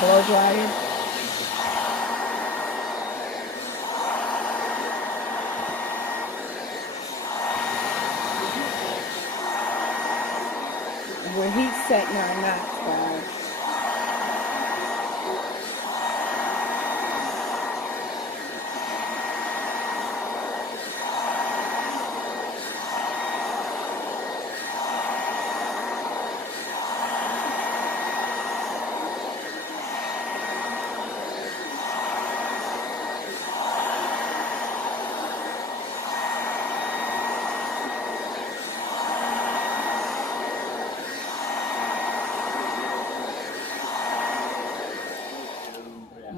blow dryer. We're heat setting our knots, guys.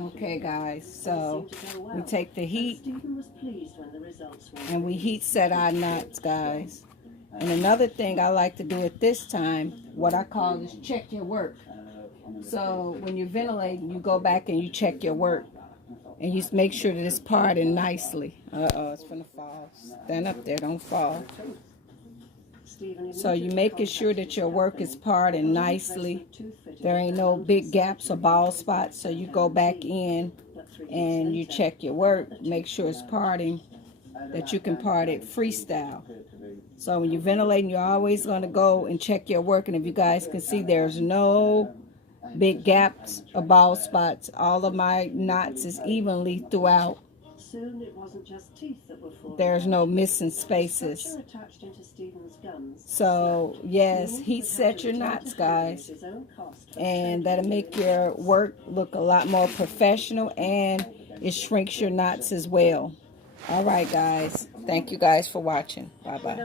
Okay, guys, so we take the heat and we heat set our nuts, guys. And another thing I like to do at this time, what I call is check your work. So when you're ventilating, you go back and you check your work. And you make sure that it's parted nicely. Uh-oh, it's gonna fall. Stand up there, don't fall. So you making sure that your work is parted nicely. There ain't no big gaps or bald spots. So you go back in and you check your work. Make sure it's parting, that you can part it freestyle. So when you're ventilating, you're always going to go and check your work. And if you guys can see, there's no big gaps or bald spots. All of my knots is evenly throughout. Soon it wasn't just teeth that were falling. There's no missing spaces. So yes, heat set your knots, guys, and that'll make your work look a lot more professional, and it shrinks your knots as well. All right, guys, thank you guys for watching. Bye bye.